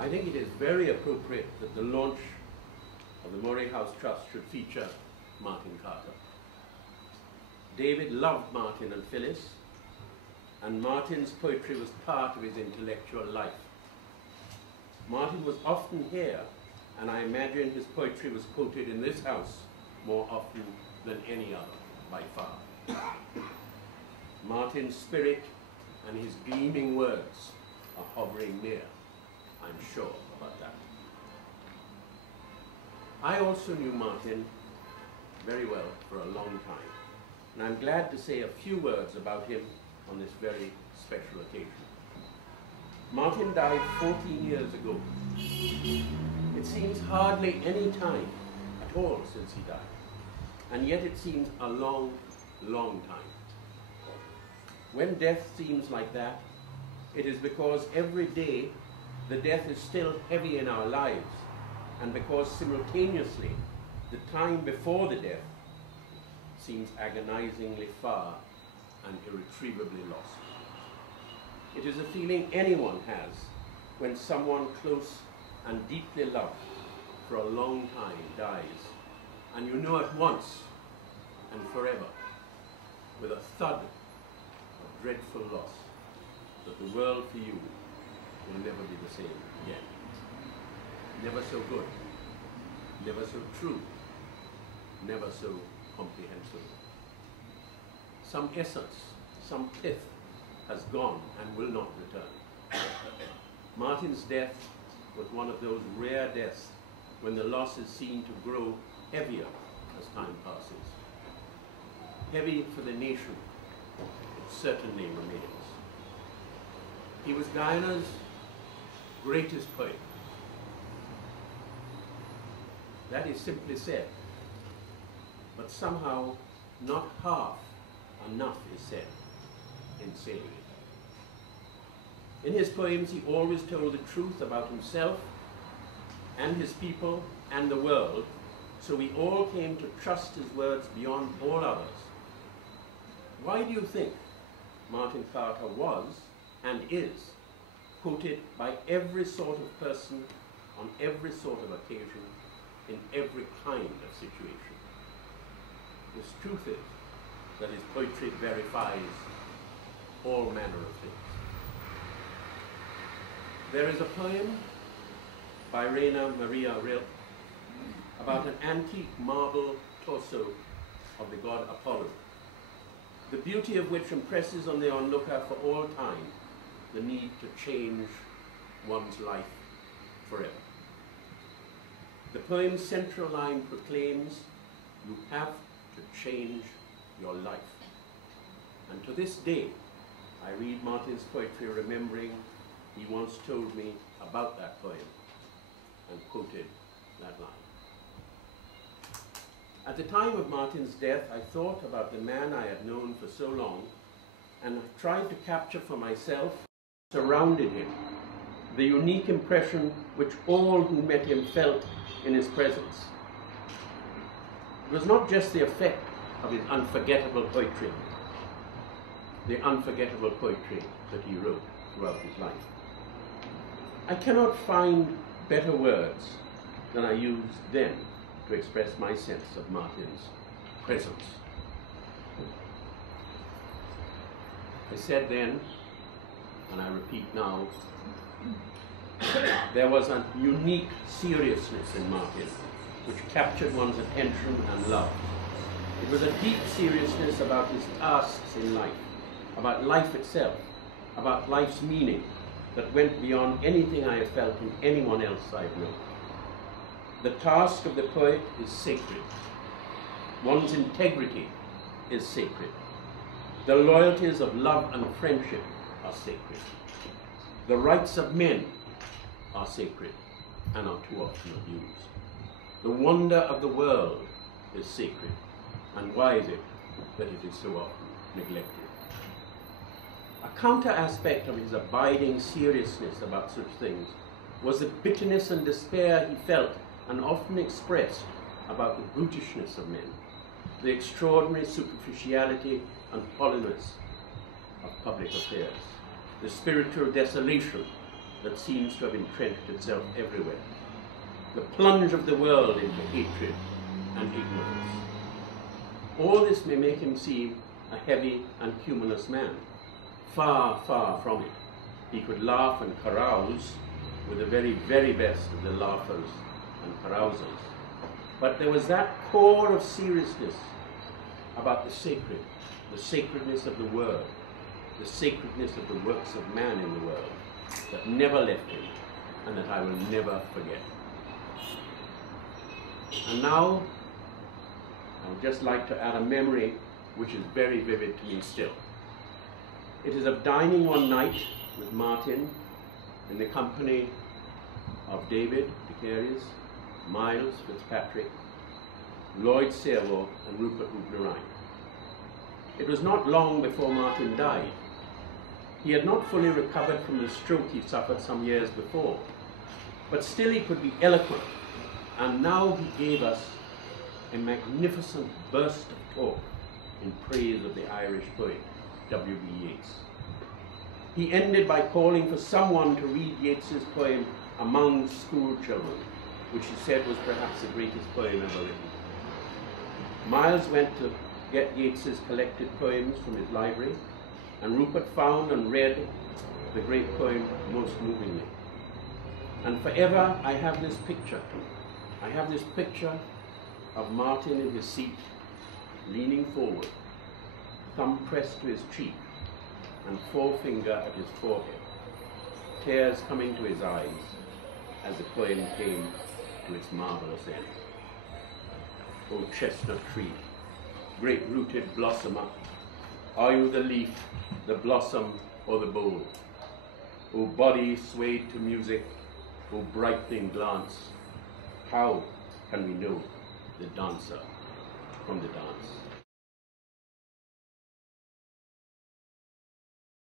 I think it is very appropriate that the launch of the Moray House Trust should feature Martin Carter. David loved Martin and Phyllis, and Martin's poetry was part of his intellectual life. Martin was often here, and I imagine his poetry was quoted in this house more often than any other, by far. Martin's spirit and his gleaming words are hovering near, I'm sure about that. I also knew Martin very well for a long time, and I'm glad to say a few words about him on this very special occasion. Martin died 14 years ago. It seems hardly any time at all since he died, and yet it seems a long, long time. When death seems like that, it is because every day the death is still heavy in our lives, and because simultaneously the time before the death seems agonizingly far and irretrievably lost. It is a feeling anyone has when someone close and deeply loved for a long time dies, and you know at once and forever, with a thud of dreadful loss, that the world for you will never be the same again. Never so good, never so true, never so comprehensible. Some essence, some pith has gone and will not return. Martin's death was one of those rare deaths when the losses seem to grow heavier as time passes. Heavy for the nation, it certainly remains. He was Guyana's greatest poet. That is simply said, but somehow not half enough is said in saying it. In his poems, he always told the truth about himself and his people and the world, so we all came to trust his words beyond all others. Why do you think Martin Carter was and is quoted by every sort of person on every sort of occasion in every kind of situation? This truth is that his poetry verifies all manner of things. There is a poem by Raina Maria Rilke about an antique marble torso of the god Apollo, the beauty of which impresses on the onlooker for all time the need to change one's life forever. The poem's central line proclaims, you have to change your life. And to this day, I read Martin's poetry remembering he once told me about that poem and quoted that line. At the time of Martin's death, I thought about the man I had known for so long, and I tried to capture for myself, surrounded him, the unique impression which all who met him felt in his presence. It was not just the effect of his unforgettable poetry, the unforgettable poetry that he wrote throughout his life. I cannot find better words than I used then to express my sense of Martin's presence. I said then, and I repeat now, there was a unique seriousness in Martin which captured one's attention and love. It was a deep seriousness about his tasks in life, about life itself, about life's meaning that went beyond anything I have felt in anyone else I've known. The task of the poet is sacred. One's integrity is sacred. The loyalties of love and friendship are sacred. The rights of men are sacred and are too often abused. The wonder of the world is sacred, and why is it that it is so often neglected? A counter aspect of his abiding seriousness about such things was the bitterness and despair he felt and often expressed about the brutishness of men, the extraordinary superficiality and hollowness of public affairs, the spiritual desolation that seems to have entrenched itself everywhere. The plunge of the world into hatred and ignorance. All this may make him seem a heavy and humorless man. Far, far from it. He could laugh and carouse with the very, very best of the laughers and carousers. But there was that core of seriousness about the sacredness of the word, the sacredness of the works of man in the world, that never left him and that I will never forget. And now, I would just like to add a memory which is very vivid to me still. It is of dining one night with Martin in the company of David Vicarius, Miles Fitzpatrick, Lloyd Servo, and Rupert Moray. It was not long before Martin died. He had not fully recovered from the stroke he suffered some years before, but still he could be eloquent, and now he gave us a magnificent burst of talk in praise of the Irish poet, W.B. Yeats. He ended by calling for someone to read Yeats's poem Among School Children, which he said was perhaps the greatest poem ever written. Miles went to get Yeats's collected poems from his library, and Rupert found and read the great poem most movingly. And forever I have this picture. I have this picture of Martin in his seat, leaning forward, thumb pressed to his cheek, and forefinger at his forehead, tears coming to his eyes as the poem came to its marvelous end. O chestnut tree, great-rooted blossomer, are you the leaf, the blossom, or the bowl? O body swayed to music, O brightening glance, how can we know the dancer from the dance?